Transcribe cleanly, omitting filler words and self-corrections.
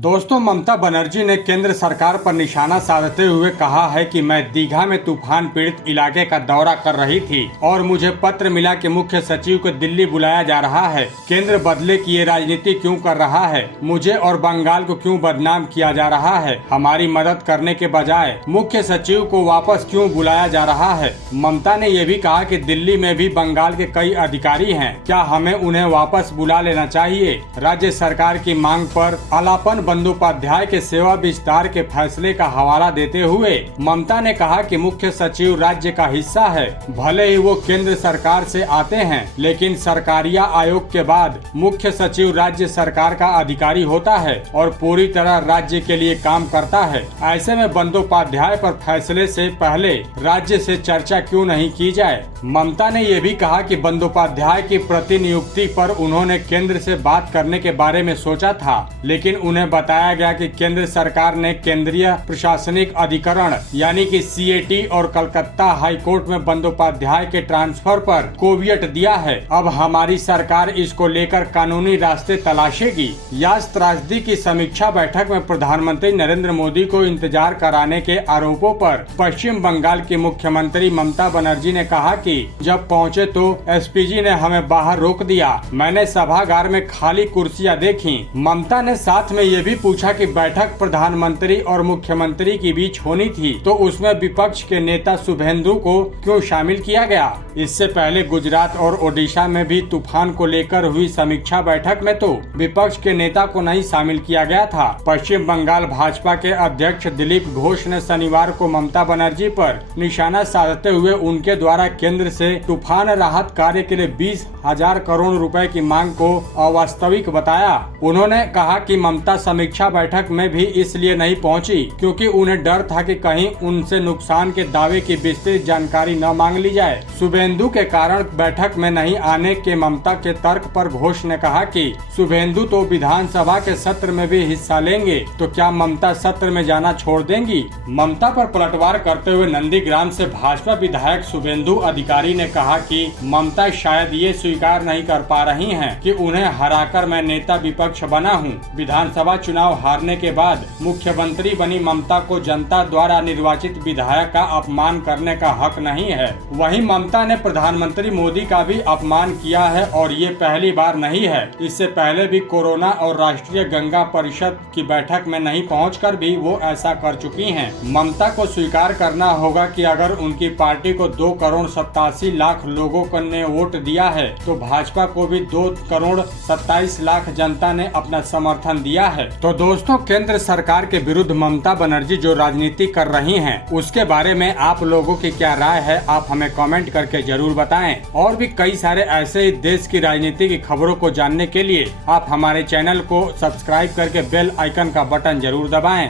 दोस्तों, ममता बनर्जी ने केंद्र सरकार पर निशाना साधते हुए कहा है कि मैं दीघा में तूफान पीड़ित इलाके का दौरा कर रही थी और मुझे पत्र मिला कि मुख्य सचिव को दिल्ली बुलाया जा रहा है। केंद्र बदले की ये राजनीति क्यों कर रहा है? मुझे और बंगाल को क्यों बदनाम किया जा रहा है? हमारी मदद करने के बजाय मुख्य सचिव को वापस क्यों बुलाया जा रहा है? ममता ने ये भी कहा कि दिल्ली में भी बंगाल के कई अधिकारी हैं, क्या हमें उन्हें वापस बुला लेना चाहिए? राज्य सरकार की मांग पर आलापन बंदोपाध्याय के सेवा विस्तार के फैसले का हवाला देते हुए ममता ने कहा कि मुख्य सचिव राज्य का हिस्सा है, भले ही वो केंद्र सरकार से आते हैं, लेकिन सरकारिया आयोग के बाद मुख्य सचिव राज्य सरकार का अधिकारी होता है और पूरी तरह राज्य के लिए काम करता है। ऐसे में बंदोपाध्याय पर फैसले से पहले राज्य से चर्चा क्यों नहीं की जाए? ममता ने ये भी कहा कि बंदोपाध्याय की प्रतिनियुक्ति पर उन्होंने केंद्र से बात करने के बारे में सोचा था, लेकिन उन्हें बताया गया कि केंद्र सरकार ने केंद्रीय प्रशासनिक अधिकरण यानी कि सीएटी और कलकत्ता हाई कोर्ट में बंदोपाध्याय के ट्रांसफर पर कोवियट दिया है। अब हमारी सरकार इसको लेकर कानूनी रास्ते तलाशेगी। यास त्रासदी की समीक्षा बैठक में प्रधानमंत्री नरेंद्र मोदी को इंतजार कराने के आरोपों पर पश्चिम बंगाल की मुख्यमंत्री ममता बनर्जी ने कहा कि जब पहुंचे तो एसपीजी ने हमें बाहर रोक दिया। मैंने सभागार में खाली कुर्सियां देखी। ममता ने साथ में ये भी पूछा कि बैठक प्रधानमंत्री और मुख्यमंत्री के बीच होनी थी तो उसमें विपक्ष के नेता शुभेंदु को क्यों शामिल किया गया? इससे पहले गुजरात और ओडिशा में भी तूफान को लेकर हुई समीक्षा बैठक में तो विपक्ष के नेता को नहीं शामिल किया गया था। पश्चिम बंगाल भाजपा के अध्यक्ष दिलीप घोष ने शनिवार को ममता बनर्जी पर निशाना साधते हुए उनके द्वारा केंद्र से तूफान राहत कार्य के लिए 20,000 करोड़ रुपए की मांग को अवास्तविक बताया। उन्होंने कहा कि ममता समीक्षा बैठक में भी इसलिए नहीं पहुंची क्योंकि उन्हें डर था कि कहीं उनसे नुकसान के दावे की विस्तृत जानकारी न मांग ली जाए। शुभेंदु के कारण बैठक में नहीं आने के ममता के तर्क पर घोष ने कहा कि शुभेंदु तो विधानसभा के सत्र में भी हिस्सा लेंगे, तो क्या ममता सत्र में जाना छोड़ देंगी? ममता पर पलटवार करते हुए नंदीग्राम से भाजपा विधायक शुभेंदु अधिकारी ने कहा कि ममता शायद ये स्वीकार नहीं कर पा रही हैं कि उन्हें हराकर मैं नेता विपक्ष बना हूं। विधानसभा चुनाव हारने के बाद मुख्यमंत्री बनी ममता को जनता द्वारा निर्वाचित विधायक का अपमान करने का हक नहीं है। वहीं ममता ने प्रधानमंत्री मोदी का भी अपमान किया है और ये पहली बार नहीं है। इससे पहले भी कोरोना और राष्ट्रीय गंगा परिषद की बैठक में नहीं पहुंचकर भी वो ऐसा कर चुकी हैं। ममता को स्वीकार करना होगा कि अगर उनकी पार्टी को 2,87,00,000 लोगों ने वोट दिया है तो भाजपा को भी 2,27,00,000 जनता ने अपना समर्थन दिया है। तो दोस्तों, केंद्र सरकार के विरुद्ध ममता बनर्जी जो राजनीति कर रही हैं, उसके बारे में आप लोगों की क्या राय है? आप हमें कमेंट करके जरूर बताएं। और भी कई सारे ऐसे ही देश की राजनीति की खबरों को जानने के लिए आप हमारे चैनल को सब्सक्राइब करके बेल आइकन का बटन जरूर दबाएं।